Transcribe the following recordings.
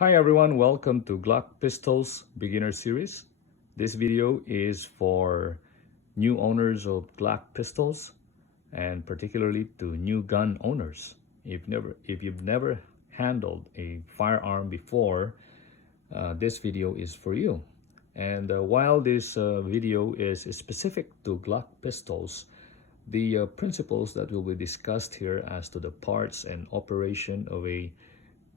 Hi everyone, welcome to Glock Pistols Beginner Series. This video is for new owners of Glock pistols and particularly to new gun owners. If you've never handled a firearm before, this video is for you. And while this video is specific to Glock pistols, the principles that will be discussed here as to the parts and operation of a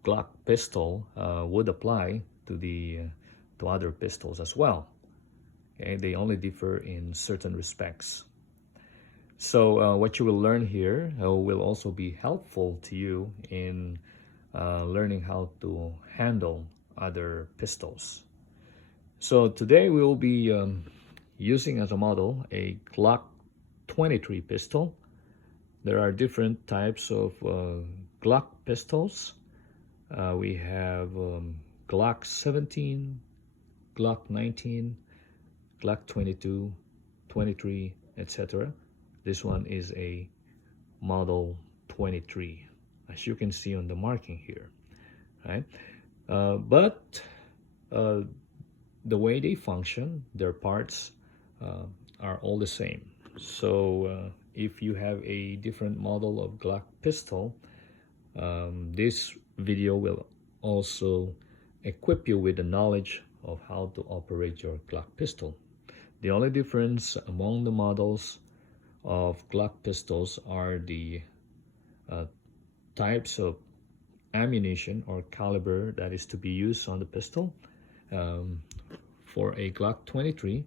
Glock pistol would apply to other pistols as well. Okay, they only differ in certain respects. So what you will learn here will also be helpful to you in learning how to handle other pistols. So today we will be using as a model a Glock 23 pistol. There are different types of Glock pistols. We have Glock 17, Glock 19, Glock 22, 23, etc. This one is a model 23, as you can see on the marking here, right? But the way they function, their parts are all the same. So if you have a different model of Glock pistol, this video will also equip you with the knowledge of how to operate your Glock pistol. The only difference among the models of Glock pistols are the types of ammunition or caliber that is to be used on the pistol. For a Glock 23,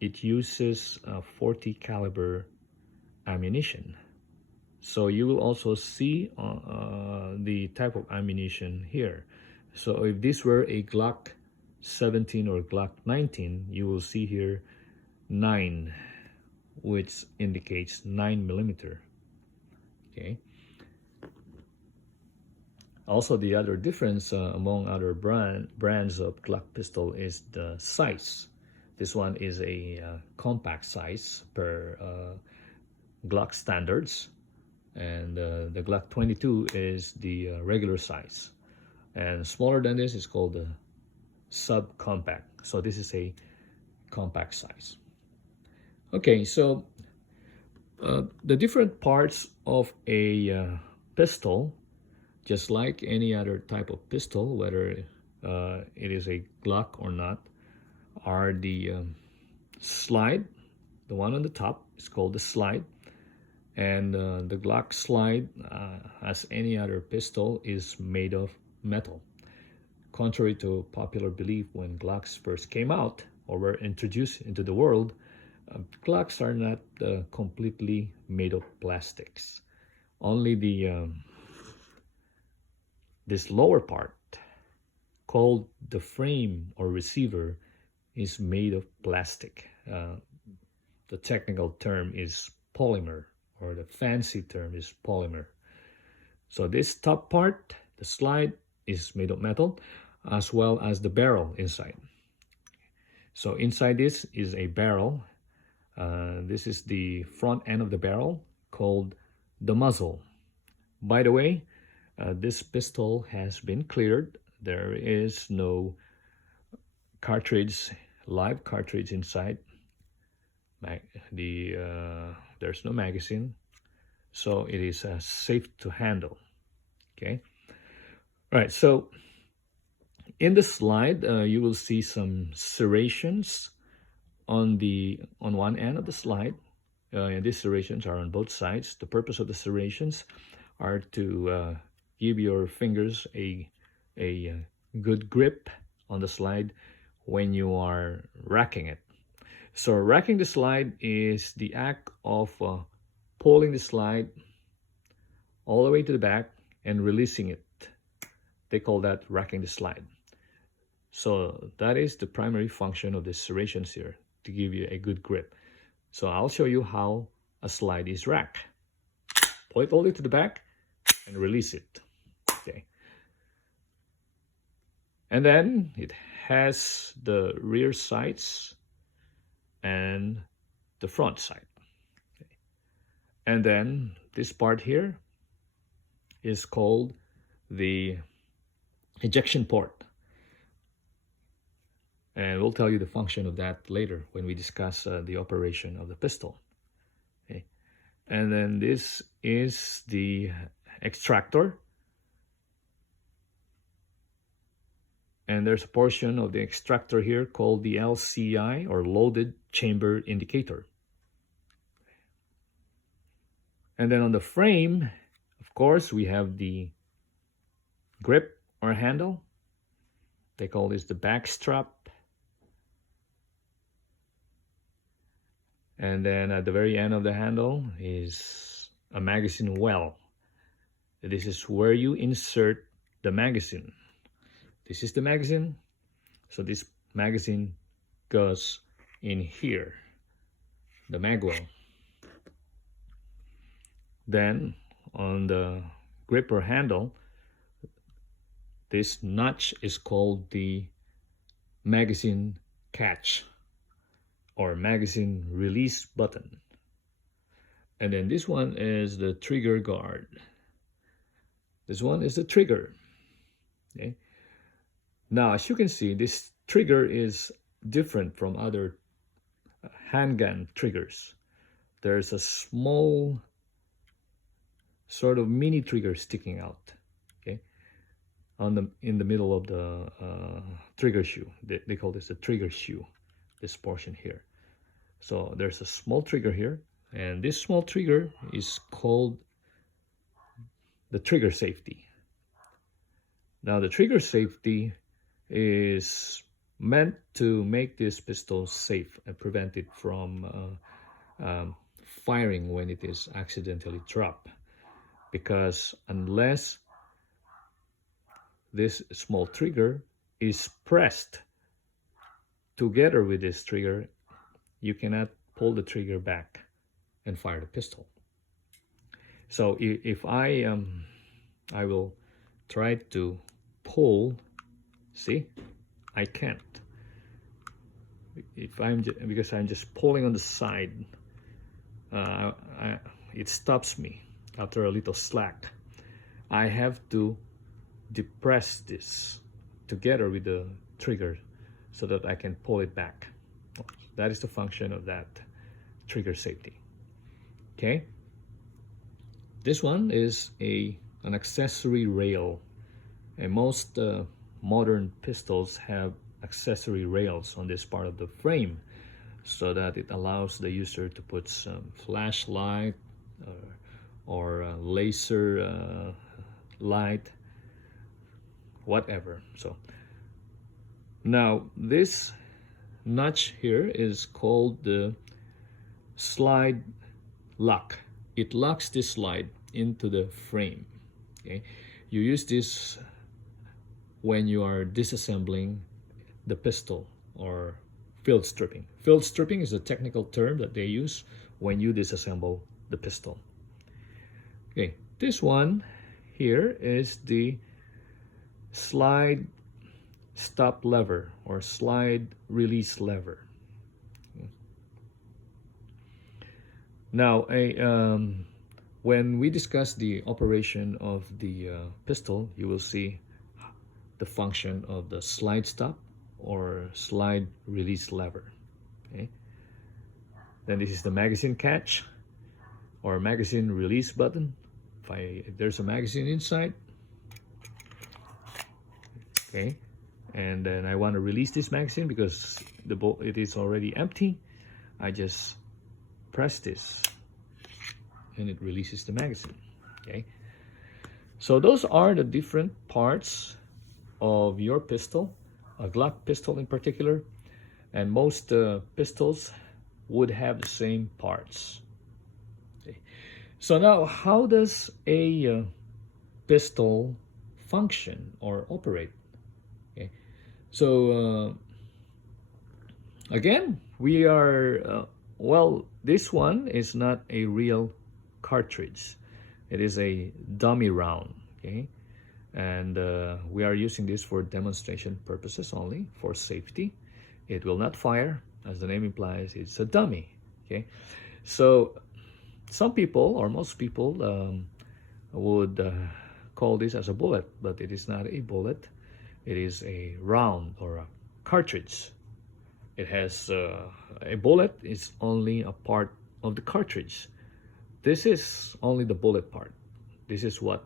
it uses 40 caliber ammunition. So you will also see the type of ammunition here. So if this were a Glock 17 or Glock 19, you will see here 9, which indicates 9mm. Okay. Also, the other difference among other brands of Glock pistol is the size. This one is a compact size per Glock standards. And the Glock 22 is the regular size, and smaller than this is called the subcompact. So this is a compact size. Okay, so the different parts of a pistol, just like any other type of pistol, whether it is a Glock or not, are the slide. The one on the top is called the slide. And the Glock slide, as any other pistol, is made of metal. Contrary to popular belief, when Glocks first came out or were introduced into the world, Glocks are not completely made of plastics. Only this lower part, called the frame or receiver, is made of plastic. The technical term is polymer, or the fancy term is polymer. So this top part, the slide, is made of metal, as well as the barrel inside. So inside this is a barrel. This is the front end of the barrel, called the muzzle. By the way, this pistol has been cleared. There is no cartridge, live cartridge inside. There's no magazine, so it is safe to handle. Okay, all right. So in the slide, you will see some serrations on one end of the slide, and these serrations are on both sides. The purpose of the serrations are to give your fingers a good grip on the slide when you are racking it. So racking the slide is the act of pulling the slide all the way to the back and releasing it. They call that racking the slide. So that is the primary function of the serrations here, to give you a good grip. So I'll show you how a slide is racked. Pull it all the way to the back and release it. Okay. And then it has the rear sights and the front sight. Okay. And then this part here is called the ejection port. And we'll tell you the function of that later when we discuss the operation of the pistol. Okay. And then this is the extractor. And there's a portion of the extractor here called the LCI, or loaded chamber indicator. And then on the frame, of course, we have the grip or handle. They call this the back strap. And then at the very end of the handle is a magazine well. This is where you insert the magazine. This is the magazine. So this magazine goes in here, the mag well. Then on the grip or handle, this notch is called the magazine catch or magazine release button. And then this one is the trigger guard. This one is the trigger. Okay. Now, as you can see, this trigger is different from other handgun triggers. There's a small sort of mini trigger sticking out, okay, in the middle of the trigger shoe. They call this the trigger shoe, this portion here. So there's a small trigger here, and this small trigger is called the trigger safety. Now the trigger safety is meant to make this pistol safe and prevent it from firing when it is accidentally dropped. Because unless this small trigger is pressed together with this trigger, you cannot pull the trigger back and fire the pistol. So if I will try to pull, see, I can't. Because I'm just pulling on the side, it stops me after a little slack. I have to depress this together with the trigger so that I can pull it back. That is the function of that trigger safety. Okay. This one is an accessory rail, and most modern pistols have accessory rails on this part of the frame so that it allows the user to put some flashlight or laser light, whatever. So now this notch here is called the slide lock. It locks this slide into the frame. Okay, you use this when you are disassembling the pistol or field stripping. Field stripping is a technical term that they use when you disassemble the pistol. Okay, this one here is the slide stop lever or slide release lever. Okay. Now, when we discuss the operation of the pistol, you will see the function of the slide stop or slide release lever. Okay. Then this is the magazine catch or magazine release button. If there's a magazine inside, okay, and then I want to release this magazine because it is already empty, I just press this and it releases the magazine. Okay, so those are the different parts of your pistol, a Glock pistol in particular, and most pistols would have the same parts. Okay. So now, how does a pistol function or operate? Okay. So again, we are this one is not a real cartridge. It is a dummy round. Okay. And we are using this for demonstration purposes only, for safety. It will not fire, as the name implies. It's a dummy. Okay, so some people or most people would call this as a bullet, but it is not a bullet. It is a round or a cartridge. It has a bullet is only a part of the cartridge. This is only the bullet part. This is what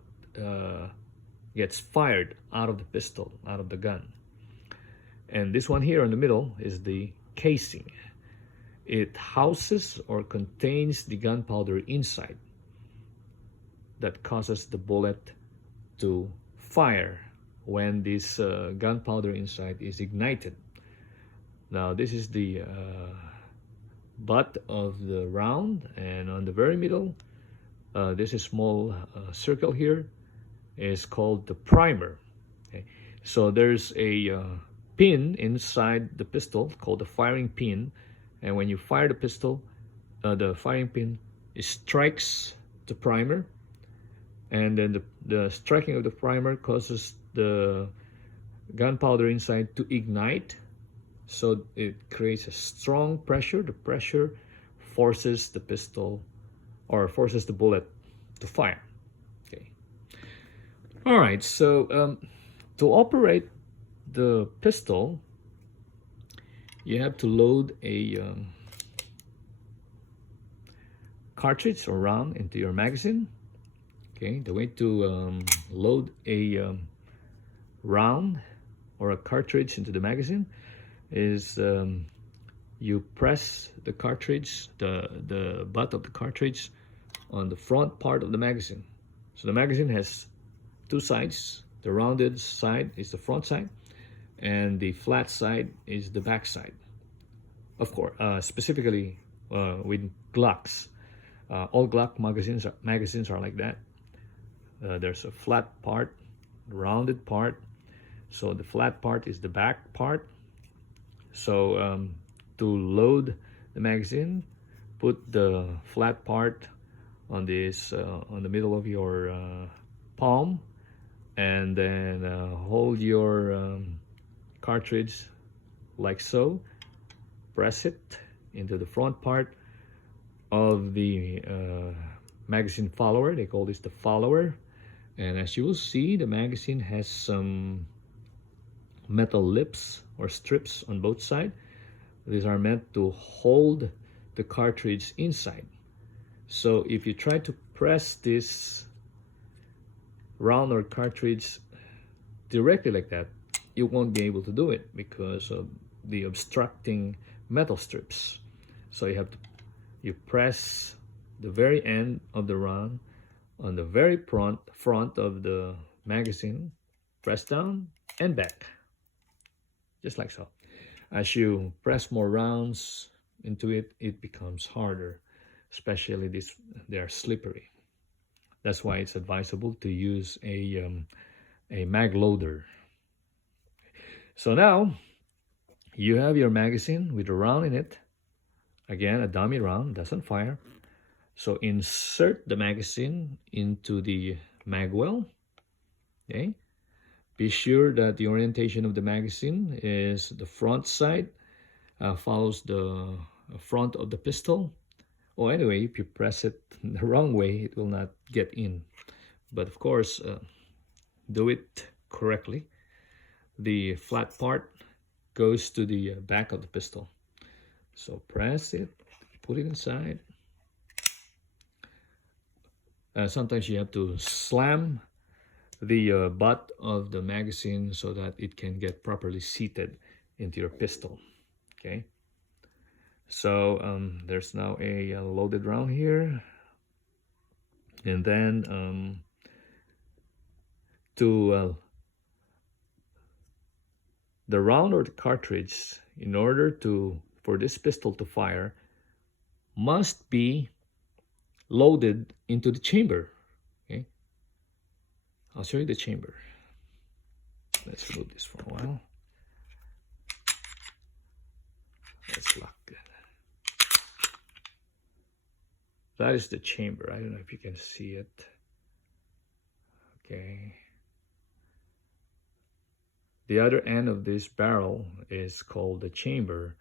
gets fired out of the pistol, out of the gun. And this one here in the middle is the casing. It houses or contains the gunpowder inside that causes the bullet to fire when this gunpowder inside is ignited. Now this is the butt of the round, and on the very middle, this is small circle here is called the primer. Okay? So there's a pin inside the pistol called the firing pin, and when you fire the pistol, the firing pin strikes the primer, and then the striking of the primer causes the gunpowder inside to ignite. So it creates a strong pressure. The pressure forces the pistol or forces the bullet to fire. Okay. All right. So to operate the pistol, you have to load a cartridge or round into your magazine. Okay. The way to load a round or a cartridge into the magazine is you press the cartridge, the butt of the cartridge on the front part of the magazine. So the magazine has two sides. The rounded side is the front side, and the flat side is the back side. Of course, specifically with Glocks. All Glock magazines are like that. There's a flat part, rounded part. So the flat part is the back part. So to load the magazine, put the flat part on this on the middle of your palm, and then hold your cartridge like so. Press it into the front part of the magazine follower. They call this the follower, and as you will see, the magazine has some metal lips or strips on both sides. These are meant to hold the cartridge inside. So if you try to press this round or cartridge directly like that, you won't be able to do it because of the obstructing metal strips. So you press the very end of the round on the very front of the magazine, press down and back, just like so. As you press more rounds into it, it becomes harder, especially they are slippery. That's why it's advisable to use a mag loader. So now you have your magazine with a round in it. Again, a dummy round, doesn't fire. So insert the magazine into the mag well. Okay. Be sure that the orientation of the magazine is the front side, follows the front of the pistol. Oh, anyway, if you press it the wrong way, it will not get in. But of course, do it correctly. The flat part goes to the back of the pistol. So press it, put it inside. Sometimes you have to slam the butt of the magazine so that it can get properly seated into your pistol. Okay. So there's now a loaded round here, and then the round or the cartridge, in order for this pistol to fire, must be loaded into the chamber. Okay, I'll show you the chamber. Let's remove this for a while. Let's lock it. That is the chamber. I don't know if you can see it. Okay. The other end of this barrel is called the chamber.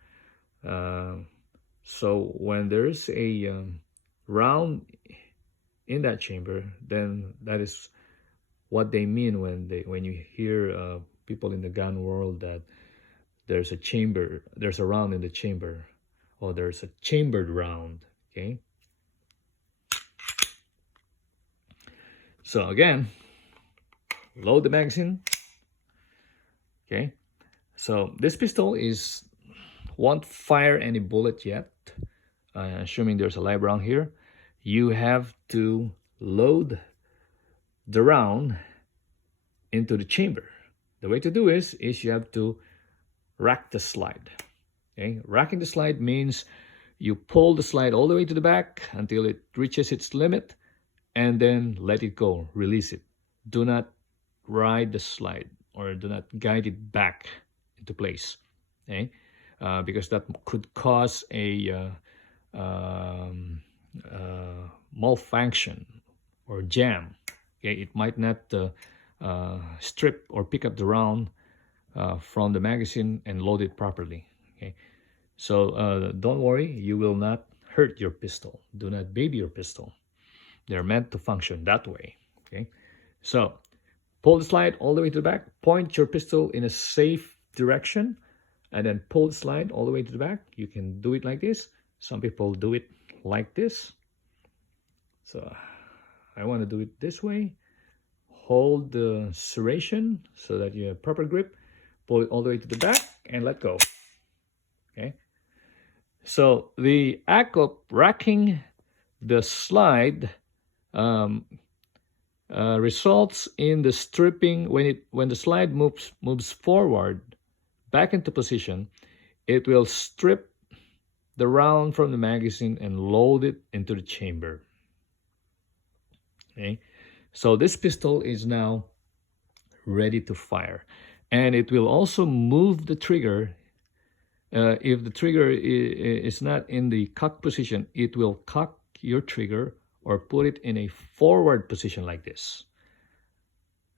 So when there's a round in that chamber, then that is what they mean when you hear people in the gun world that there's a round in the chamber, or there's a chambered round. Okay. So again, load the magazine. Okay. So this pistol won't fire any bullet yet. Assuming there's a live round here, you have to load the round into the chamber. The way to do is you have to rack the slide. Okay, racking the slide means you pull the slide all the way to the back until it reaches its limit, and then let it go, release it. Do not ride the slide, or do not guide it back into place. Okay, because that could cause a malfunction or jam. Okay, it might not strip or pick up the round from the magazine and load it properly. Okay, so don't worry, you will not hurt your pistol. Do not baby your pistol. They're meant to function that way. Okay, so pull the slide all the way to the back, point your pistol in a safe direction, and then pull the slide all the way to the back. You can do it like this. Some people do it like this. So I want to do it this way. Hold the serration so that you have proper grip. Pull it all the way to the back and let go. Okay. So the act of racking the slide results in the stripping. When the slide moves forward back into position, it will strip the round from the magazine and load it into the chamber. Okay, so this pistol is now ready to fire, and it will also move the trigger. If the trigger is not in the cock position, it will cock your trigger or put it in a forward position like this.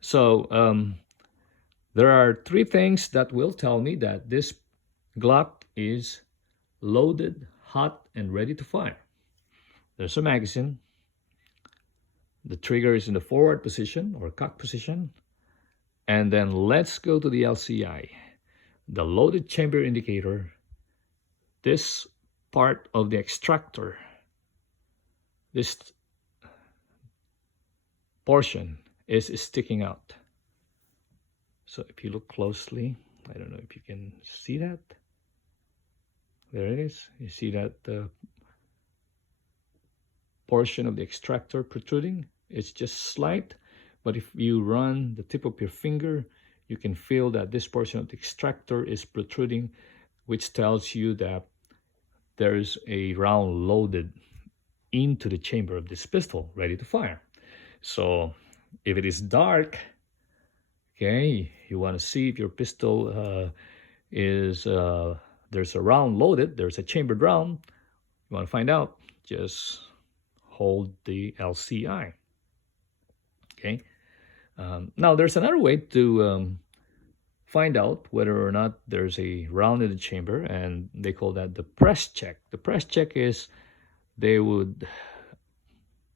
So there are three things that will tell me that this Glock is loaded, hot, and ready to fire. There's a magazine. The trigger is in the forward position or cock position. And then let's go to the LCI, the loaded chamber indicator. This part of the extractor, this portion is sticking out. So if you look closely, I don't know if you can see that. There it is. You see that portion of the extractor protruding? It's just slight, but if you run the tip of your finger, you can feel that this portion of the extractor is protruding, which tells you that there's a round loaded into the chamber of this pistol, ready to fire. So if it is dark, okay, you want to see if your pistol there's a round loaded, there's a chambered round. You want to find out, just hold the LCI. Okay. Now there's another way to find out whether or not there's a round in the chamber, and they call that the press check. The press check is they would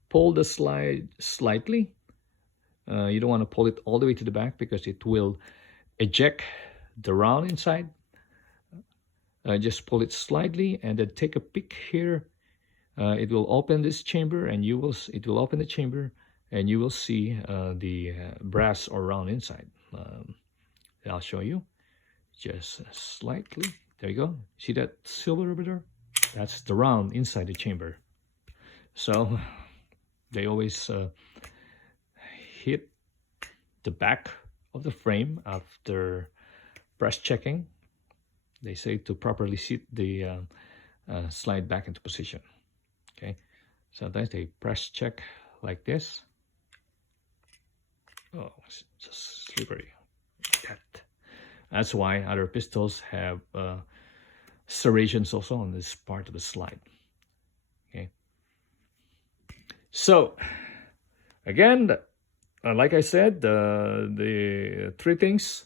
pull the slide slightly. You don't want to pull it all the way to the back because it will eject the round inside. Just pull it slightly and then take a peek here. It will open this chamber, and it will open the chamber, and you will see the brass or round inside. I'll show you just slightly. There you go. See that silver over there? That's the round inside the chamber. So they always hit the back of the frame after press checking. They say to properly sit the slide back into position. Okay, sometimes they press check like this. Oh, it's just slippery. That's why other pistols have serrations also on this part of the slide. Okay, so again, like I said, the three things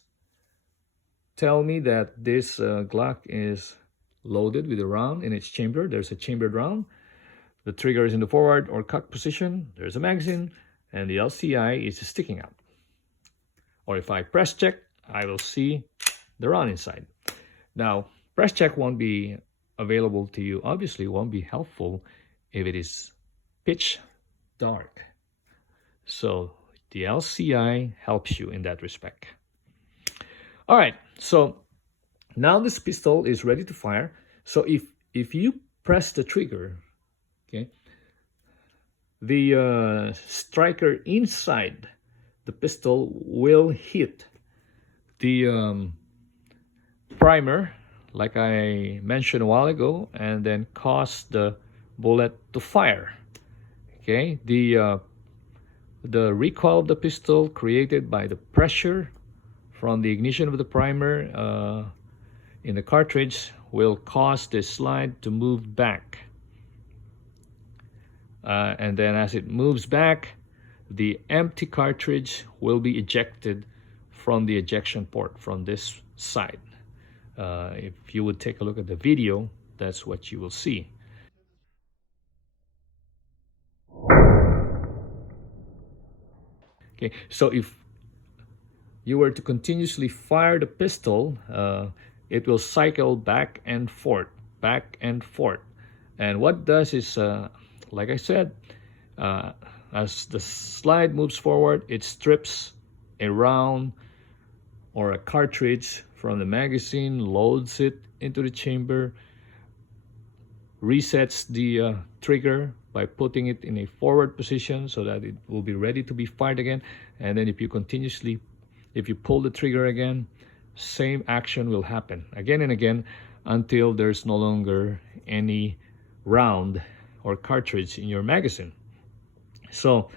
tell me that this Glock is loaded with a round in its chamber. There's a chambered round. The trigger is in the forward or cock position. There's a magazine, and the LCI is sticking out. Or if I press check, I will see the round inside. Now, press check won't be available to you. Obviously, won't be helpful if it is pitch dark. So the LCI helps you in that respect. All right, so now this pistol is ready to fire. So if you press the trigger, okay, the striker inside the pistol will hit the primer, like I mentioned a while ago, and then cause the bullet to fire. Okay, the recoil of the pistol created by the pressure from the ignition of the primer in the cartridge will cause the slide to move back. And then as it moves back, the empty cartridge will be ejected from the ejection port from this side. If you would take a look at the video, that's what you will see. Okay, so if you were to continuously fire the pistol, it will cycle back and forth, back and forth. And what it does is, like I said, as the slide moves forward, it strips a round or a cartridge from the magazine, loads it into the chamber, resets the trigger by putting it in a forward position so that it will be ready to be fired again. And then if you pull the trigger again, same action will happen again and again until there's no longer any round or cartridge in your magazine. So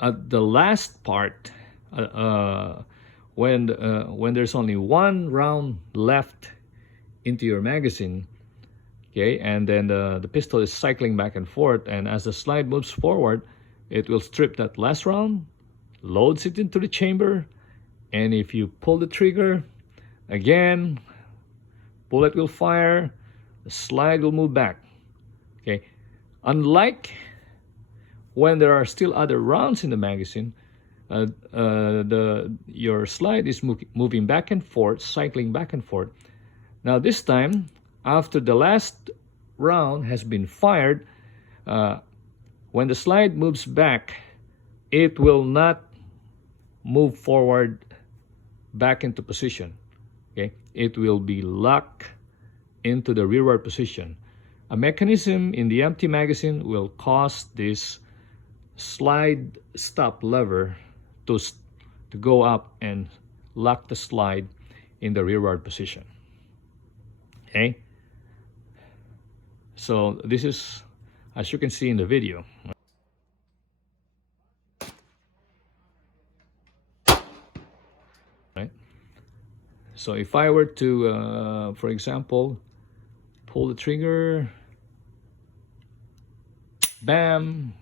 at the last part, when there's only one round left into your magazine, okay, and then the pistol is cycling back and forth, and as the slide moves forward, it will strip that last round, loads it into the chamber, and if you pull the trigger again, bullet will fire, the slide will move back. Okay, unlike when there are still other rounds in the magazine, your slide is moving back and forth, cycling back and forth. Now this time, after the last round has been fired, when the slide moves back, it will not move forward back into position. Okay, it will be locked into the rearward position. A mechanism in the empty magazine will cause this slide stop lever to go up and lock the slide in the rearward position. Okay, so this is, as you can see in the video, right? So if I were to, for example, pull the trigger, bam,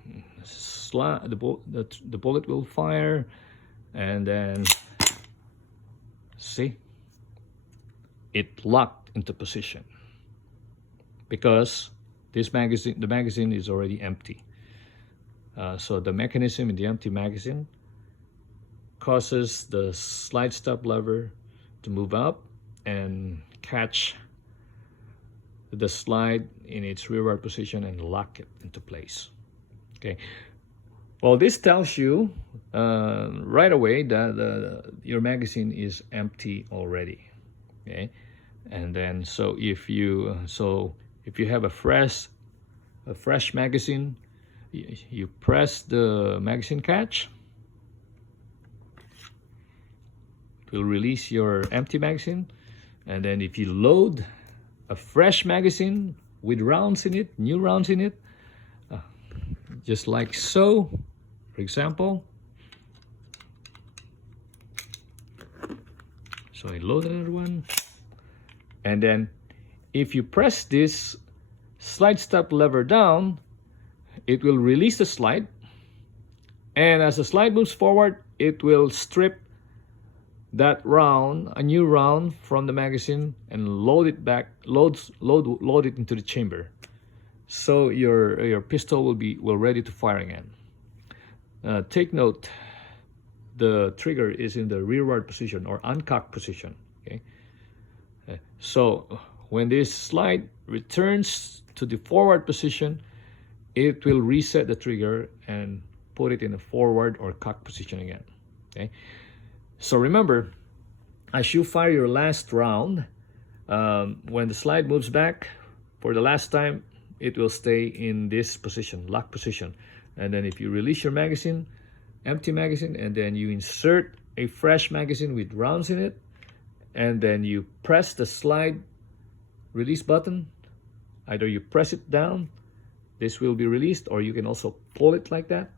the bullet will fire, and then see, it locked into position because the magazine is already empty. So the mechanism in the empty magazine causes the slide stop lever to move up and catch the slide in its rearward position and lock it into place. Okay, well, this tells you right away that your magazine is empty already. Okay, and then so if you have a fresh magazine, you press the magazine catch, it will release your empty magazine, and then if you load a fresh magazine with rounds in it, new rounds in it, just like so, for example. So I load another one, and then if you press this slide stop lever down, it will release the slide, and as the slide moves forward, it will strip that round, a new round, from the magazine and load it back, load it into the chamber. So your pistol will ready to fire again. Take note, the trigger is in the rearward position or uncocked position. Okay, so when this slide returns to the forward position, it will reset the trigger and put it in a forward or cocked position again. Okay, so remember, as you fire your last round, when the slide moves back for the last time, it will stay in this position, lock position. And then if you release your magazine, empty magazine, and then you insert a fresh magazine with rounds in it, and then you press the slide release button, either you press it down, this will be released, or you can also pull it like that.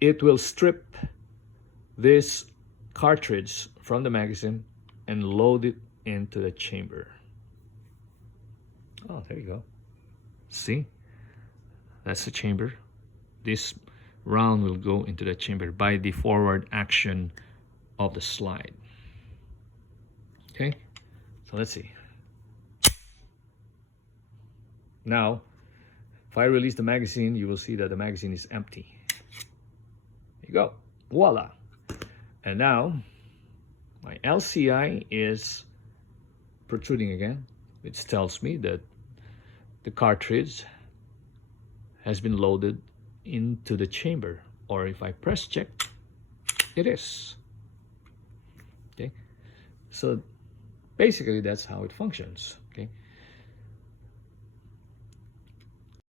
It will strip this cartridge from the magazine and load it into the chamber. Oh, there you go. See? That's the chamber. This round will go into the chamber by the forward action of the slide. Okay? So let's see. Now, if I release the magazine, you will see that the magazine is empty. There you go. Voila. And now, my LCI is protruding again, which tells me that the cartridge has been loaded into the chamber. Or if I press check, it is. Okay? So basically, that's how it functions.